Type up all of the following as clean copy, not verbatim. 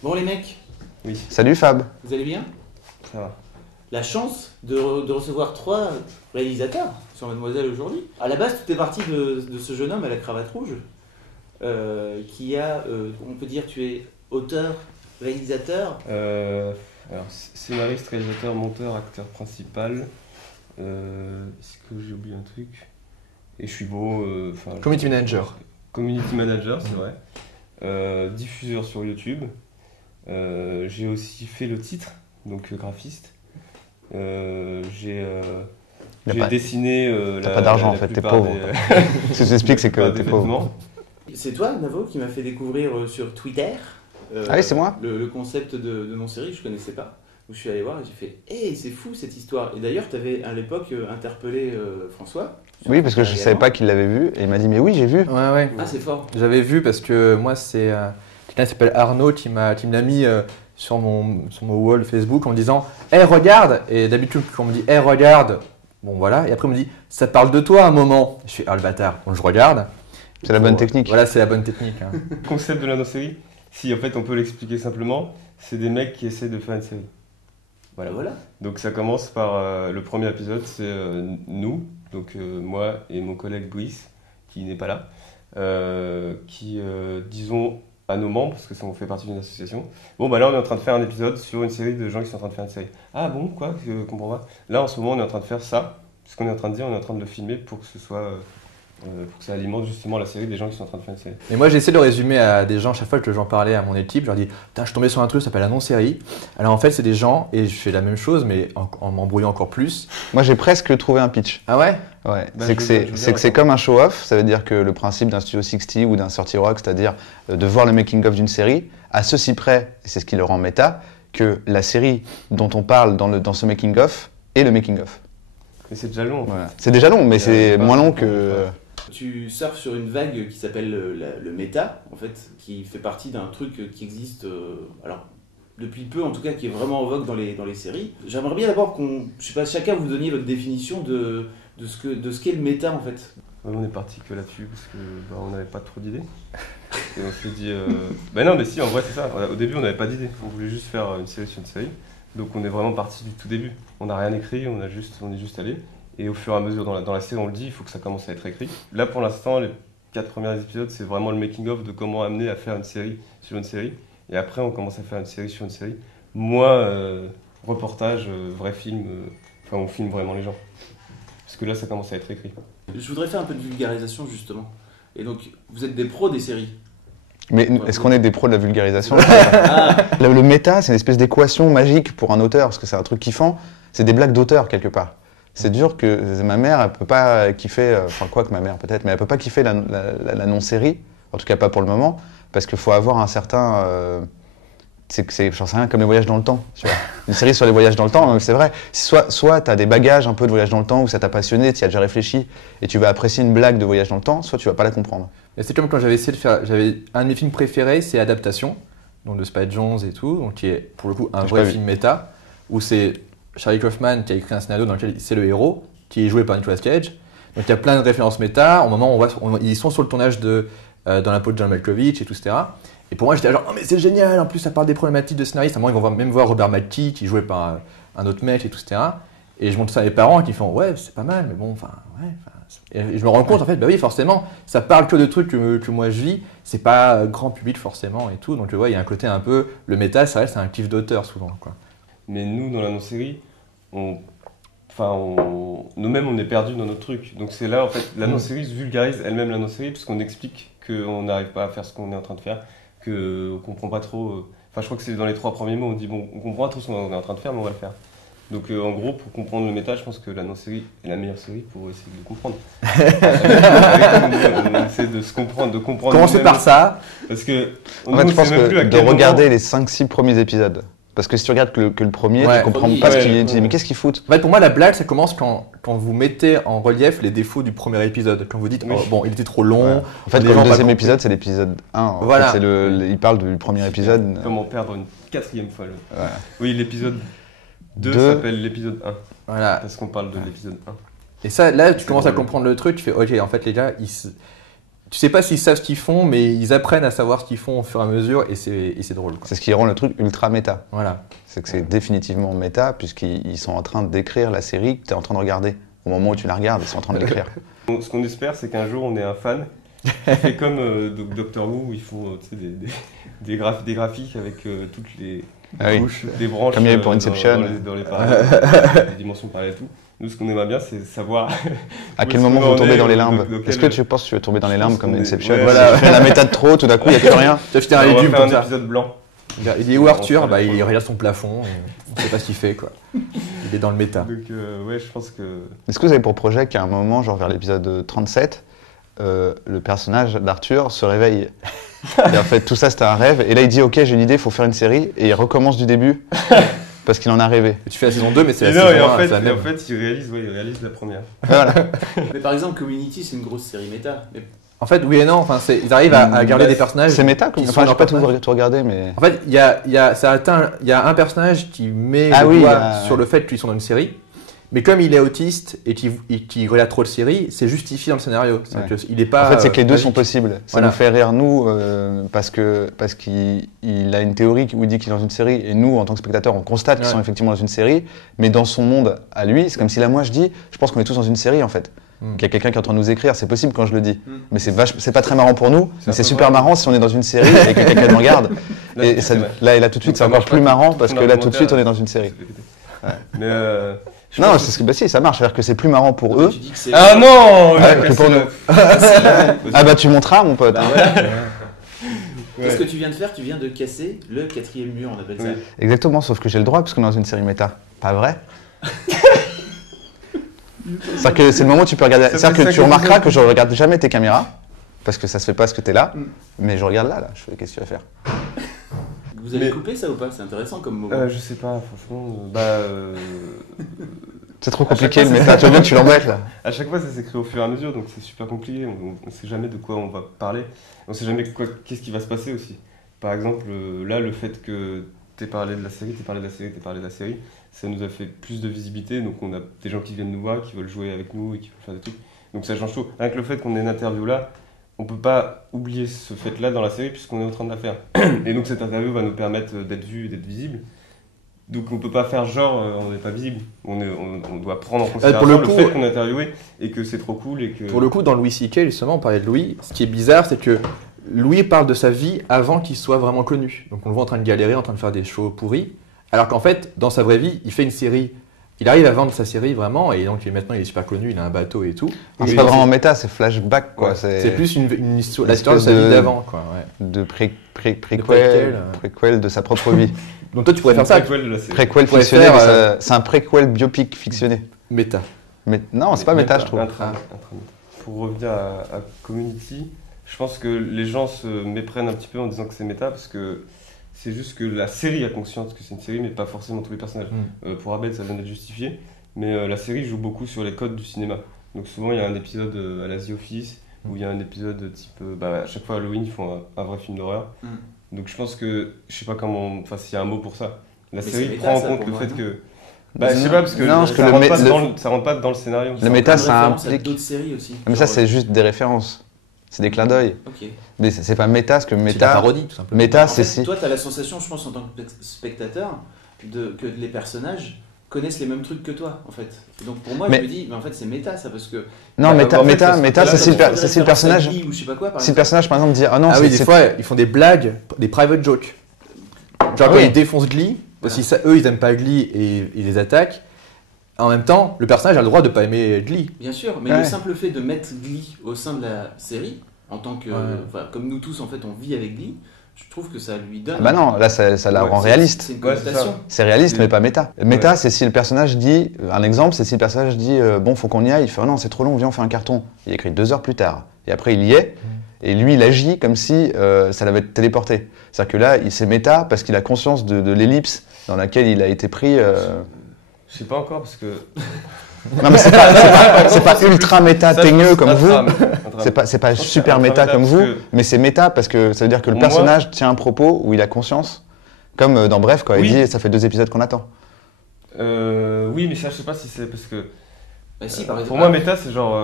Bon les mecs, Oui, Salut Fab. vous allez bien? ça va. La chance de recevoir 3 réalisateurs sur Mademoiselle aujourd'hui. À la base, tout est parti de ce jeune homme à la cravate rouge, qui a, on peut dire, tu es auteur, réalisateur. Alors, scénariste, réalisateur, monteur, acteur principal. Est-ce que j'ai oublié un truc? Et je suis beau. Community manager. Community manager, c'est vrai. Diffuseur sur YouTube. J'ai aussi fait le titre, donc graphiste. J'ai dessiné. T'as pas d'argent en fait, t'es pauvre. Ce que j'explique, c'est que t'es pauvre. C'est toi, Navo, qui m'a fait découvrir sur Twitter Ah oui, c'est moi. le concept de non-série, je connaissais pas. Donc je suis allé voir et j'ai fait « Hey, c'est fou cette histoire !» Et d'ailleurs, tu avais à l'époque interpellé François. Oui, parce que je savais pas qu'il l'avait vu et il m'a dit mais oui, j'ai vu. Ouais. Ah, c'est fort. J'avais vu parce que moi, c'est quelqu'un qui s'appelle Arnaud qui me l'a mis sur mon wall Facebook en me disant « Hey, regarde !» Et d'habitude, quand on me dit « Hey, regarde !» Bon, voilà. Et après, on me dit « Ça parle de toi un moment !» Je fais « Ah, le bâtard !» Donc, je regarde. C'est la bonne technique. Voilà, c'est la bonne technique. Hein. Le concept de la non-série, si en fait on peut l'expliquer simplement, c'est des mecs qui essaient de faire une série. Voilà. Donc ça commence par le premier épisode, c'est nous, donc moi et mon collègue Brice, qui n'est pas là, qui disons à nos membres, parce que ça on fait partie d'une association, bon bah là on est en train de faire un épisode sur une série de gens qui sont en train de faire une série. Ah bon, quoi, je comprends pas. Là en ce moment on est en train de faire ça, ce qu'on est en train de dire, on est en train de le filmer pour que ce soit... pour que ça alimente justement la série des gens qui sont en train de faire une série. Et moi, j'ai essayé de le résumer à des gens, chaque fois que j'en parlais à mon équipe, je leur dis putain, je suis tombé sur un truc, ça s'appelle la non-série. Alors en fait, c'est des gens, et je fais la même chose, mais en m'embrouillant encore plus. Moi, j'ai presque trouvé un pitch. Ah ouais? Ouais. Bah, C'est que c'est comme un show-off. Ça veut dire que le principe d'un Studio 60 ou d'un 30 Rock, c'est-à-dire de voir le making-of d'une série, à ceci près, et c'est ce qui le rend méta, que la série dont on parle dans ce making-of est le making-of. Mais c'est déjà long. Voilà. C'est déjà long, mais c'est moins long que... Tu surfes sur une vague qui s'appelle le méta, en fait, qui fait partie d'un truc qui existe, alors depuis peu en tout cas, qui est vraiment en vogue dans les séries. J'aimerais bien d'abord je sais pas, chacun vous donniez votre définition de ce qu'est le méta en fait. Ouais, on est parti que là-dessus parce que on n'avait pas trop d'idées. Et on s'est dit, bah non mais si, en vrai c'est ça. Au début on n'avait pas d'idées, on voulait juste faire une série sur une série. Donc on est vraiment parti du tout début. On n'a rien écrit, on est juste allé. Et au fur et à mesure, dans la série, on le dit, il faut que ça commence à être écrit. Là, pour l'instant, les 4 premiers épisodes, c'est vraiment le making-of de comment amener à faire une série sur une série. Et après, on commence à faire une série sur une série. Moi, reportage, vrai film, on filme vraiment les gens. Parce que là, ça commence à être écrit. Je voudrais faire un peu de vulgarisation justement. Et donc, vous êtes des pros des séries. Mais est-ce qu'on est des pros de la vulgarisation? Ah, Le méta, c'est une espèce d'équation magique pour un auteur, parce que c'est un truc kiffant. C'est des blagues d'auteur, quelque part. C'est dur que ma mère, elle peut pas kiffer, enfin quoi que ma mère peut-être, mais elle peut pas kiffer la non-série, en tout cas pas pour le moment, parce qu'il faut avoir un certain... j'en sais rien, comme les voyages dans le temps, tu vois. Une série sur les voyages dans le temps, c'est vrai. Soit tu as des bagages un peu de voyage dans le temps, où ça t'a passionné, tu y as déjà réfléchi, et tu vas apprécier une blague de voyage dans le temps, soit tu vas pas la comprendre. Et c'est comme quand j'avais essayé de faire. Un de mes films préférés, c'est Adaptation, donc de Spike Jonze et tout, donc qui est pour le coup un vrai film méta, où c'est Charlie Kaufman qui a écrit un scénario dans lequel c'est le héros, qui est joué par Nicolas Cage. Donc il y a plein de références méta. Au moment où ils sont sur le tournage de Dans la peau de John Malkovich et tout, etc. Et pour moi, j'étais genre, oh mais c'est génial, en plus ça parle des problématiques de scénaristes. À un moment, ils vont même voir Robert McKee, qui est joué par un autre mec et tout, etc. Et je montre ça à mes parents qui font, ouais, c'est pas mal, mais bon, enfin, ouais. Et je me rends compte, en fait, bah oui, forcément, ça parle que de trucs que moi je vis, c'est pas grand public forcément et tout. Donc, il y a un côté un peu, le méta, ça reste un kiff d'auteur souvent, quoi. Mais nous, dans la non-série, nous-mêmes, on est perdus dans notre truc. Donc c'est là, en fait, la non-série se vulgarise elle-même la non-série, parce qu'on explique qu'on n'arrive pas à faire ce qu'on est en train de faire, qu'on comprend pas trop... Enfin, je crois que c'est dans les 3 premiers mots, on dit, bon, on comprend pas trop ce qu'on est en train de faire, mais on va le faire. Donc en gros, pour comprendre le méta, je pense que la non-série est la meilleure série pour essayer de le comprendre. On essaie de se comprendre, de comprendre... Commencez par ça. Parce que... En fait, je pense que de regarder les 5-6 premiers épisodes, parce que si tu regardes que le premier, tu comprends pas ce qu'il dit. Tu dis, mais qu'est-ce qu'ils foutent? En fait, pour moi, la blague, ça commence quand vous mettez en relief les défauts du premier épisode. Quand vous dites, oh, bon, il était trop long. Ouais. En fait, le deuxième épisode, c'est l'épisode 1. Voilà. En fait, il parle du premier épisode. Comment perdre une 4e fois. Ouais. Oui, l'épisode 2 s'appelle l'épisode 1. Voilà. Parce qu'on parle de l'épisode 1. Et ça, là, tu commences à comprendre le truc. Tu fais, ok, en fait, les gars, tu sais pas s'ils savent ce qu'ils font, mais ils apprennent à savoir ce qu'ils font au fur et à mesure, et c'est drôle. Quoi. C'est ce qui rend le truc ultra méta. Voilà. C'est que c'est définitivement méta, puisqu'ils sont en train d'écrire la série que tu es en train de regarder. Au moment où tu la regardes, ils sont en train de l'écrire. Ce qu'on espère, c'est qu'un jour, on ait un fan qui fait comme Doctor Who, où ils font des graphiques avec toutes les couches, des branches. Comme il y avait pour Inception. Dans les dimensions parallèles et tout. Nous, ce qu'on aimerait bien, c'est savoir à quel moment vous tombez dans les limbes. Est-ce que tu penses que tu veux tomber dans les limbes comme Inception? Voilà. Tu fais la méta de trop, tout d'un coup, il n'y a plus rien. Tu as jeté un légume comme ça. Un épisode blanc. Il dit où Arthur? Il regarde son plafond, on ne sait pas ce qu'il fait, quoi. Il est dans le méta. Donc, ouais, je pense que... Est-ce que vous avez pour projet qu'à un moment, genre vers l'épisode 37, le personnage d'Arthur se réveille? Et en fait, tout ça, c'était un rêve. Et là, il dit, OK, j'ai une idée, il faut faire une série. Et il recommence du début. Parce qu'il en a rêvé. Et tu fais la saison 2, mais c'est la saison 1. Et en fait, il réalise la première. Voilà. Mais par exemple, Community, c'est une grosse série méta. Mais... En fait, oui et non. Enfin, ils arrivent à garder des personnages. C'est méta, enfin, j'ai pas tout regardé, mais. En fait, il y a un personnage qui met le doigt sur le fait qu'ils sont dans une série. Mais comme il est autiste et qu'il regarde trop de séries, c'est justifié dans le scénario. Il est pas, en fait, c'est que les deux sont possibles. Ça voilà. nous fait rire, nous, parce qu'il a une théorie où il dit qu'il est dans une série, et nous, en tant que spectateurs, on constate qu'ils sont effectivement dans une série, mais dans son monde à lui, c'est comme si là, moi, je dis, je pense qu'on est tous dans une série, en fait. Qu'il y a quelqu'un qui est en train de nous écrire, c'est possible quand je le dis. Mais c'est pas très marrant pour nous, mais c'est super marrant si on est dans une série et que quelqu'un nous regarde. Là, tout de suite, c'est encore plus marrant, parce que là, tout de suite, on est dans une série. Mais non, c'est ce que si, ça marche, c'est-à-dire que c'est plus marrant pour eux. Ah non que pour nous. Ah bah tu monteras, mon pote. Qu'est-ce que tu viens de faire? Tu viens de casser le 4e mur, on appelle ça. Exactement, sauf que j'ai le droit parce qu'on est dans une série méta. Pas vrai? C'est-à-dire que c'est le moment où tu peux regarder. C'est-à-dire que tu remarqueras que je regarde jamais tes caméras parce que ça se fait pas parce que t'es là, mais je regarde là. Je fais qu'est-ce que tu vas faire? Vous avez coupé ça ou pas? C'est intéressant comme moment. Je sais pas, franchement. C'est trop compliqué le méta, tu vois bien que tu l'embêtes là. À chaque fois, ça s'écrit au fur et à mesure, donc c'est super compliqué. On sait jamais de quoi on va parler. On sait jamais qu'est-ce qui va se passer aussi. Par exemple, là, le fait que t'aies parlé de la série, ça nous a fait plus de visibilité. Donc on a des gens qui viennent nous voir, qui veulent jouer avec nous et qui veulent faire des trucs. Donc ça change tout. Rien que le fait qu'on ait une interview là, on peut pas oublier ce fait-là dans la série puisqu'on est en train de la faire. Et donc cette interview va nous permettre d'être vu et d'être visible. Donc on peut pas faire genre on n'est pas visible. On doit prendre en considération le fait qu'on est interviewé et que c'est trop cool et que... Pour le coup, dans Louis C.K., justement, on parlait de Louis. Ce qui est bizarre, c'est que Louis parle de sa vie avant qu'il soit vraiment connu. Donc on le voit en train de galérer, en train de faire des shows pourris. Alors qu'en fait, dans sa vraie vie, il fait une série. Il arrive à vendre sa série vraiment, et donc maintenant il est super connu, il a un bateau et tout. C'est pas vraiment méta, c'est flashback quoi. Ouais, c'est plus une histoire, la histoire de sa vie d'avant quoi. Ouais. De préquel de sa propre vie. Donc toi tu pourrais faire ça. Préquel fictionné, c'est un préquel biopic fictionné. Méta. Mais non, c'est pas méta je trouve. Pour revenir à Community, je pense que les gens se méprennent un petit peu en disant que c'est méta parce que c'est juste que la série a conscience que c'est une série, mais pas forcément tous les personnages. Pour Abed, ça vient d'être justifié, mais la série joue beaucoup sur les codes du cinéma. Donc souvent, il y a un épisode à la The Office, où il y a un épisode type... à chaque fois, Halloween, ils font un vrai film d'horreur. Donc je pense que... Je sais pas comment... Enfin, s'il y a un mot pour ça. La série prend en compte le fait que... je sais pas, parce que ça rentre pas dans le scénario. Le méta, ça implique... d'autres séries aussi. Mais ça, c'est juste des références. C'est des clins d'œil. Okay. Mais c'est pas méta, parce que méta. C'est la parodie, tout simplement. Méta, en fait, c'est toi, tu as la sensation, je pense, en tant que spectateur, que les personnages connaissent les mêmes trucs que toi, en fait. Et donc pour moi, je me dis, mais en fait, c'est méta, ça, parce que. Non, méta, c'est si le personnage. Si le personnage, par exemple, dit ah non, oui, des fois, ils font des blagues, des private jokes. Genre quand ils défoncent Glee, parce qu'eux, ils aiment pas Glee et ils les attaquent. En même temps, le personnage a le droit de pas aimer Glee. Bien sûr, mais le simple fait de mettre Glee au sein de la série, en tant que, comme nous tous en fait, on vit avec Glee, je trouve que ça lui donne. Bah non, là ça la rend réaliste. C'est une connotation. C'est réaliste, mais pas méta. Méta, c'est si le personnage dit, un exemple, c'est si le personnage dit bon, faut qu'on y aille. Il fait oh non, c'est trop long, viens, on fait un carton. Il écrit 2 heures plus tard, et après il y est. Et lui, il agit comme si ça l'avait téléporté. C'est-à-dire que là, c'est méta parce qu'il a conscience de l'ellipse dans laquelle il a été pris. Je sais pas encore parce que. Non mais c'est pas ultra méta teigneux comme vous. C'est pas super méta comme vous, mais c'est méta parce que ça veut dire que le personnage tient un propos où il a conscience, comme dans Bref, quoi. Il dit ça fait 2 épisodes qu'on attend. Oui, mais ça je sais pas si c'est parce que Bah si, par exemple. Pour moi, méta, c'est genre,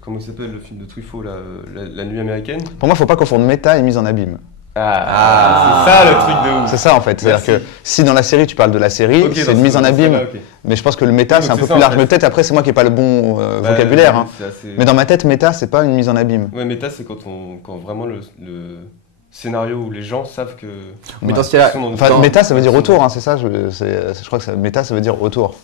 comment il s'appelle le film de Truffaut, là, la nuit américaine. Pour moi, faut pas confondre méta et mise en abîme. C'est ça le truc de ouf. C'est ça en fait. C'est-à-dire que si dans la série tu parles de la série, Ok, c'est dans une mise en ce abîme. cas-là, ok. Mais je pense que le méta Oui, c'est donc un peu c'est ça, plus en large. fait. Mais peut-être après c'est moi qui n'ai pas le bon vocabulaire. Ouais, Hein. c'est assez- Mais dans ma tête, méta c'est pas une mise en abîme. Ouais, méta, c'est quand vraiment le scénario où les gens savent que. Mais dans ce cas-là, ils sont dans- Enfin, dans- méta ça veut dire ils sont- autour, hein, c'est ça. Je crois que méta ça veut dire autour.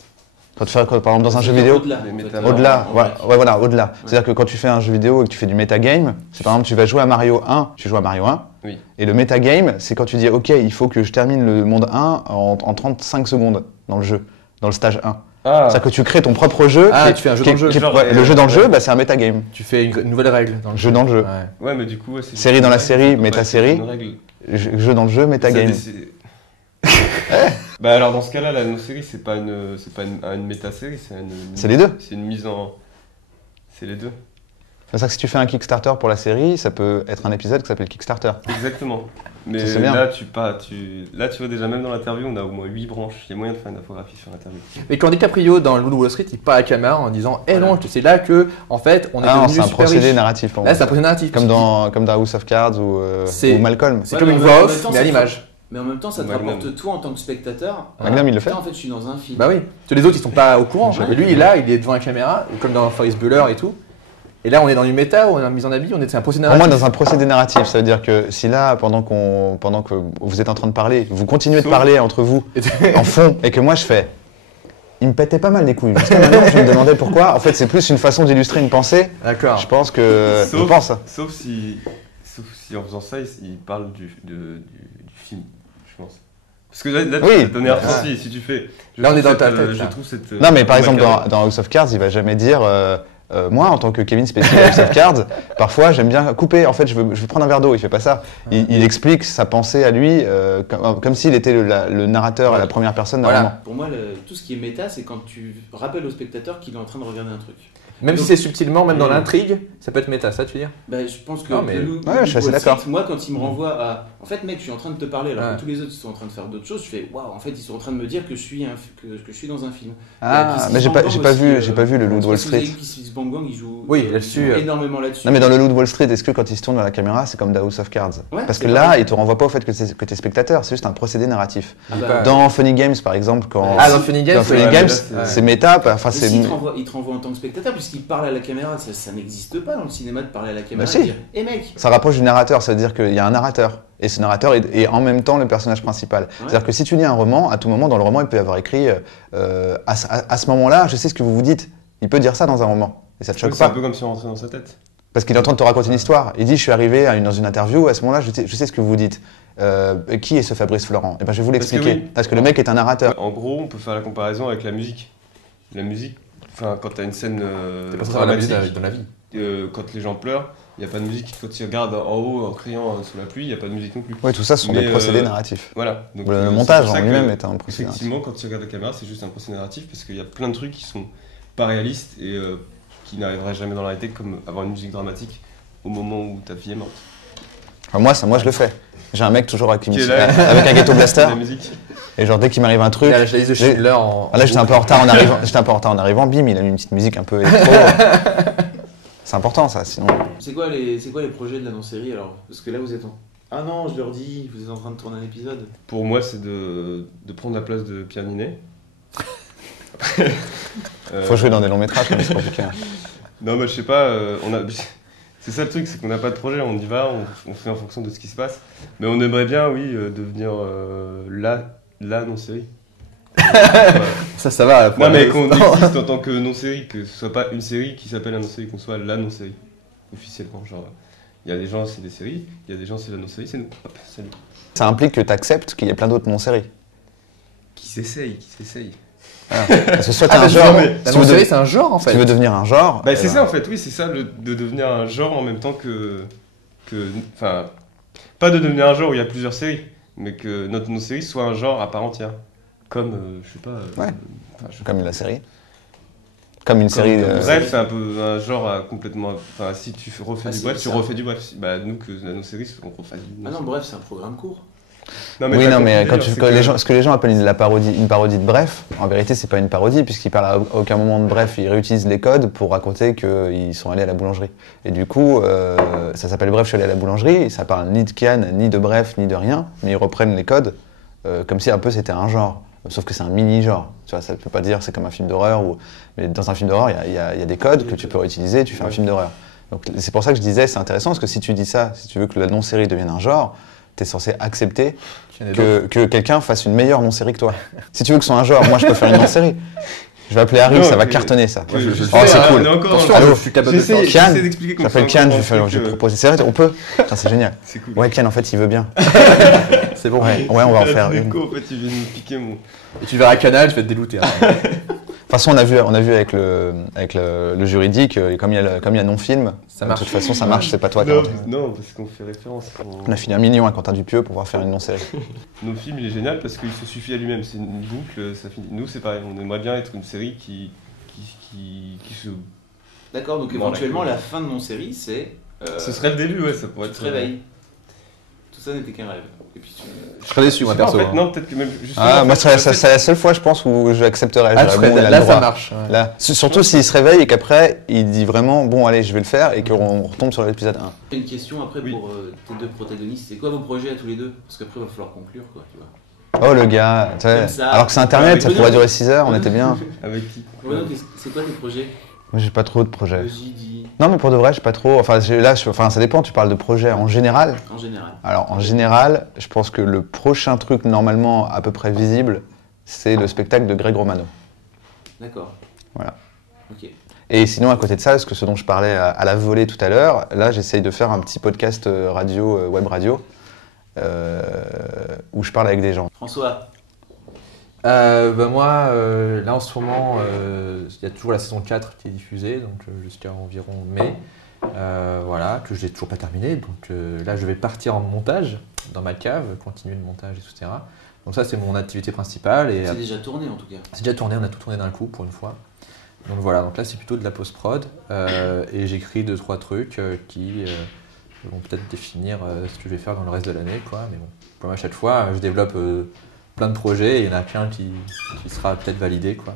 Quand tu fais, par exemple dans un C'est jeu vidéo, Au-delà. Les en fait. méta- au-delà, En voilà, vrai. ouais, voilà, au-delà. C'est-à-dire que quand tu fais un jeu vidéo et que tu fais du metagame, c'est par exemple tu vas jouer à Mario 1, tu joues à Mario 1, Oui. et le metagame, c'est quand tu dis ok, il faut que je termine le monde 1 en 35 secondes dans le jeu, dans le stage 1. Ah, C'est-à-dire que tu crées ton propre jeu. Ah, tu fais un jeu dans le jeu. Genre, ouais, le jeu dans le ouais. jeu, bah, c'est un metagame. Tu fais une nouvelle règle dans le Jeu dans le jeu. Ouais. ouais, mais du coup, ouais, c'est. Série dans la série, Ouais, méta-série. c'est une règle. Jeu dans le jeu, metagame. Bah alors dans ce cas-là, la non-série, c'est pas une méta-série, C'est les deux. C'est une mise en. C'est les deux. C'est-à-dire que si tu fais un Kickstarter pour la série, ça peut être un épisode qui s'appelle Kickstarter. Exactement. Mais Ça, c'est bien. là, tu vois déjà, même dans l'interview, on a au moins 8 branches. Il y a moyen de faire une infographie sur l'interview. Et quand DiCaprio dans le Loup de Wall Street, il part à la caméra en disant Eh non, c'est là que, en fait, on est Ah non, devenu c'est un super procédé riche. narratif pour Là, moi. c'est un procédé narratif. Comme dans House of Cards ou C'est- Malcolm. C'est Ouais, comme mais une en voix même off, temps, mais ça à te- l'image. Mais en même temps, ça te Magnum. rapporte toi en tant que spectateur. Magnum, il le fait. Putain, en fait, je suis dans un film. Bah oui. Parce que les autres, ils sont pas au courant. Ouais. Mais lui, là, il est devant la caméra, comme dans Ferris Bueller et tout. Et là, on est dans une méta, on est en mise en habit, c'est un procédé Pour moi, narratif. dans un procédé narratif, ça veut dire que si là, pendant que vous êtes en train de parler, vous continuez de Sauf- parler entre vous en fond, et que moi je fais, il me pétait pas mal les couilles. Jusqu'à maintenant, je me demandais pourquoi. En fait, c'est plus une façon d'illustrer une pensée. D'accord. Je pense que, je pense. Sauf si en faisant ça, il parle du film, je pense. Parce que là Oui. t'as donné un ressenti, si tu fais. Là, on est dans ta cette, tête, Je là. trouve cette. Non, mais par exemple, macabre. dans House of Cards, il va jamais dire. Moi, en tant que Kevin Spacey de House of Cards, parfois j'aime bien couper. En fait, je veux prendre un verre d'eau. Il fait pas ça. Il explique sa pensée à lui comme s'il était le narrateur à la première personne d'un Voilà. roman. Pour moi, tout ce qui est méta, c'est quand tu rappelles au spectateur qu'il est en train de regarder un truc. Même si Donc- c'est subtilement, même dans Oui. l'intrigue, ça peut être méta, ça tu veux dire Ben, je pense que Non, mais- le loup, Ouais, je suis assez Wall d'accord. Street, moi, quand il me renvoie à. En fait, mec, je suis en train de te parler alors Ouais. que tous les autres ils sont en train de faire d'autres choses. Je fais waouh, en fait, ils sont en train de me dire que je suis, que je suis dans un film. Ah, Kiss mais Kiss j'ai Bang pas Bang vu, aussi, j'ai pas vu le Loup de Wall je sais pas si Street. vous avez vu Kiss Kiss Bang Bang, il joue, Oui, là-dessus, il joue énormément là-dessus. Non, mais dans le Loup de Wall Street, est-ce que quand il se tourne vers la caméra, c'est comme dans House of Cards? Ouais, Parce que c'est là, pareil. il te renvoie pas au fait que t'es spectateur, c'est juste un procédé narratif. Ah Il bah, est pas- Dans Funny Games, par exemple, quand. Ah, dans Funny Games, Dans Funny ouais, Games, mais là, c'est méta, enfin mais c'est. s'il il te renvoie en tant que spectateur, puisqu'il parle à la caméra, ça n'existe pas dans le cinéma de parler à la caméra Bah, et si. dire hé mec. Ça rapproche du narrateur, ça veut dire qu'il y a un narrateur. Et ce narrateur est en même temps le personnage principal. C'est-à-dire que si tu lis un roman, à tout moment dans le roman, il peut y avoir écrit à ce moment-là, je sais ce que vous vous dites. Il peut dire ça dans un roman. Et ça te choque C'est un pas. peu comme si on rentrait dans sa tête. Parce qu'il est en train de te raconter une histoire. Il dit je suis arrivé dans une interview, à ce moment-là, je sais ce que vous dites. Qui est ce Fabrice Florent? Et ben, je vais vous Parce que l'expliquer. oui. Parce que le mec est un narrateur. En gros, on peut faire la comparaison avec la musique. La musique, enfin, quand t'as une scène T'es pas censé avoir la musique dramatique, dans la vie. quand les gens pleurent, il n'y a pas de musique. Quand ils regardent en haut en criant sous la pluie, il n'y a pas de musique non plus. Oui, tout ça, ce sont Mais, des procédés narratifs. Voilà. Donc, Le c'est montage pour en ça que, lui-même est un procédé narratif. effectivement, quand tu regardes la caméra, c'est juste un procédé narratif parce qu'il y a plein de trucs qui sont pas réalistes et qui n'arriveraient jamais dans la réalité, comme avoir une musique dramatique au moment où ta fille est morte. Enfin, moi, je le fais. J'ai un mec toujours avec, Qui est là. avec un ghetto blaster. La musique. Et genre, dès qu'il m'arrive un truc. Il a la liste de Schindler en. Ah, là, j'étais un peu en retard en arrivant. J'étais un peu en retard en arrivant. Bim, il a mis une petite musique un peu électro. C'est important, ça. Sinon. C'est quoi les projets de la non-série alors? Parce que là vous êtes en. Ah non, je leur dis, vous êtes en train de tourner un épisode. Pour moi, c'est de prendre la place de Pierre Ninet. Faut jouer dans des longs métrages, comme c'est compliqué. Non, mais je sais pas, c'est ça le truc, c'est qu'on n'a pas de projet, on y va, on fait en fonction de ce qui se passe. Mais on aimerait bien, oui, devenir la non-série. Voilà. Ça va. pour Non, mais l'instant. qu'on existe en tant que non-série, que ce soit pas une série qui s'appelle la non-série, qu'on soit la non-série, officiellement. Genre, il y a des gens, c'est des séries, il y a des gens, c'est la non-série, c'est nous. Hop, salut. Ça implique que tu acceptes qu'il y ait plein d'autres non-séries. Qui s'essaye. Parce que soit Ah, t'es un bah, genre. mais- Si La tu veux non-série, de- c'est un genre en si fait. tu veux devenir un genre. Bah, c'est eh ça en fait, oui, c'est ça, de devenir un genre en même temps enfin, pas de devenir un genre où il y a plusieurs séries, mais que notre non-série soit un genre à part entière. Comme, je sais pas. Ouais. Enfin, je sais Comme la série. Comme une série. Bref, c'est un peu un genre complètement. Enfin, si tu refais Ah, du c'est bref, tu ça. refais du bref. Bah, nous, que la non-série, on refait du Ah non, bref, c'est un programme court. Oui, t'as non, compris mais le quand délire, c'est que- ce que les gens appellent une parodie de Bref, en vérité, c'est pas une parodie, puisqu'ils parlent à aucun moment de Bref, ils réutilisent les codes pour raconter qu'ils sont allés à la boulangerie. Et du coup, ça s'appelle Bref, je suis allé à la boulangerie, ça parle ni de Kian, ni de Bref, ni de rien, mais ils reprennent les codes comme si un peu c'était un genre. Sauf que c'est un mini-genre, tu vois, ça ne peut pas dire c'est comme un film d'horreur, mais dans un film d'horreur, il y a des codes que tu peux réutiliser, tu fais un film d'horreur. Donc c'est pour ça que je disais, c'est intéressant, parce que si tu dis ça, si tu veux que la non-série devienne un genre, tu es censé accepter que quelqu'un fasse une meilleure non-série que toi. Si tu veux que ce soit un genre, moi je peux faire une non-série. Je vais appeler Harry, Non, ça va mais- cartonner ça. Je Oh, sais, c'est cool. on est encore Attention, dans le- Allô, je suis capable de J'essaie faire. Kian, d'expliquer comment je m'appelle ça Kian, marche, je vais proposer. C'est vrai, on peut. Putain, c'est génial. C'est cool. Ouais, Kian, en fait, il veut bien. C'est bon. Ouais, on va en faire une. De En fait, il vient me piquer mon. Et tu verras Canal, je vais te délouter. Hein. toute façon, on a vu avec le juridique, comme il y a non-film, Ça de marche. toute façon, ça marche, c'est pas toi qui Non, as non, parce qu'on fait référence. On a filé 1 million à Quentin Dupieux pour pouvoir faire une non-série. Nos films, il est génial parce qu'il se suffit à lui-même. C'est une boucle, ça finit. Nous, c'est pareil. On aimerait bien être une série qui se. D'accord, donc Bon, éventuellement d'accord. la fin de mon série c'est. Ce serait le début, ouais, ça pourrait Tu être. te réveilles. Tout ça n'était qu'un rêve. Et puis tu. Je serais déçu, moi, En perso. fait, hein. non, peut-être que même. justement, Ah, en moi, fait, c'est la seule fois, je pense, où j'accepterais. Ah, Je dirais, bon, il a là, le ça droit. marche. ouais. Là, surtout s'il se réveille et qu'après, il dit vraiment, bon, allez, je vais le faire, et qu'on retombe sur l'épisode 1. J'ai une question après Oui. pour tes deux protagonistes. C'est quoi vos projets à tous les deux? Parce qu'après il va falloir conclure quoi, tu vois. Oh, le gars, tu sais, Comme ça. alors que c'est Internet, ça Ouais, pourrait mais- durer 6 heures, on était bien. Avec qui Bruno, c'est quoi tes projets? Moi, j'ai pas trop de projets. Le JD Non, mais pour de vrai, j'ai pas trop. Enfin, ça dépend, tu parles de projets en général. en général. Alors, en général, je pense que le prochain truc, normalement, à peu près visible, c'est le spectacle de Greg Romano. D'accord. Voilà. Ok. Et sinon, à côté de ça, ce dont je parlais à la volée tout à l'heure, là, j'essaye de faire un petit podcast radio, web radio, où je parle avec des gens. François, Moi, là en ce moment, il y a toujours la saison 4 qui est diffusée, donc jusqu'à environ mai. Voilà, que je n'ai toujours pas terminé. Donc là, je vais partir en montage dans ma cave, continuer le montage, etc. Donc ça, c'est mon activité principale. Et c'est déjà tourné en tout cas. c'est déjà tourné, on a tout tourné d'un coup pour une fois. Donc voilà, donc là, c'est plutôt de la post-prod. Et j'écris 2-3 trucs qui vont peut-être définir ce que je vais faire dans le reste de l'année, quoi. Mais bon, comme à chaque fois, je développe plein de projets et il y en a qu'un qui sera peut-être validé, quoi.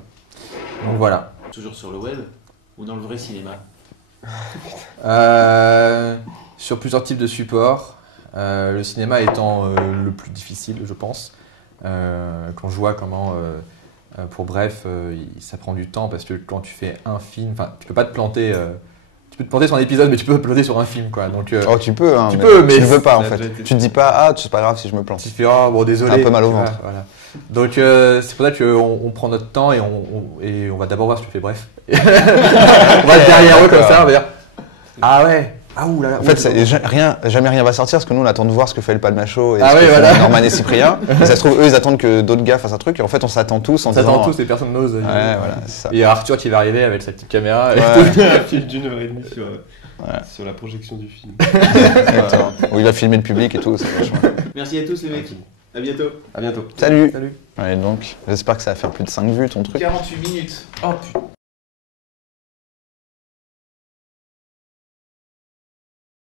Donc voilà. Toujours sur le web ou dans le vrai cinéma? Sur plusieurs types de supports, le cinéma étant le plus difficile, je pense. Quand je vois comment, pour Bref, ça prend du temps parce que quand tu fais un film, enfin, tu peux pas te planter. Tu peux te planter sur un épisode, mais tu peux te planter sur un film, quoi. Donc, Oh, tu peux, hein, Tu peux, mais tu ne veux pas, en ça a fait. déjà été Tu te dis pas, ah, c'est pas grave si je me plante. tu te fais, ah, bon, désolé. Un peu mal au tu vois, ventre. voilà. Donc, c'est pour ça qu'on prend notre temps et on va d'abord voir ce que fait Bref. On va être derrière eux comme ça, on va dire, ah ouais. Ah ouh là là. En fait, jamais rien va sortir parce que nous on attend de voir ce que fait le Palmacho et Ah ce oui, que font voilà. Norman et Cyprien. Et ça se trouve, eux ils attendent que d'autres gars fassent un truc et en fait on s'attend tous en on s'attend disant. tous et personne n'ose. Ouais, voilà, c'est ça. Et Arthur qui va arriver avec sa petite caméra. et Ouais, Un film d'une heure et demie sur la projection du film. exactement. Où il va filmer le public et tout. C'est vachement- Merci à tous les mecs. À bientôt. À bientôt. Salut. Salut. Ouais, donc, j'espère que ça va faire plus de 5 vues ton truc. 48 minutes. Oh putain.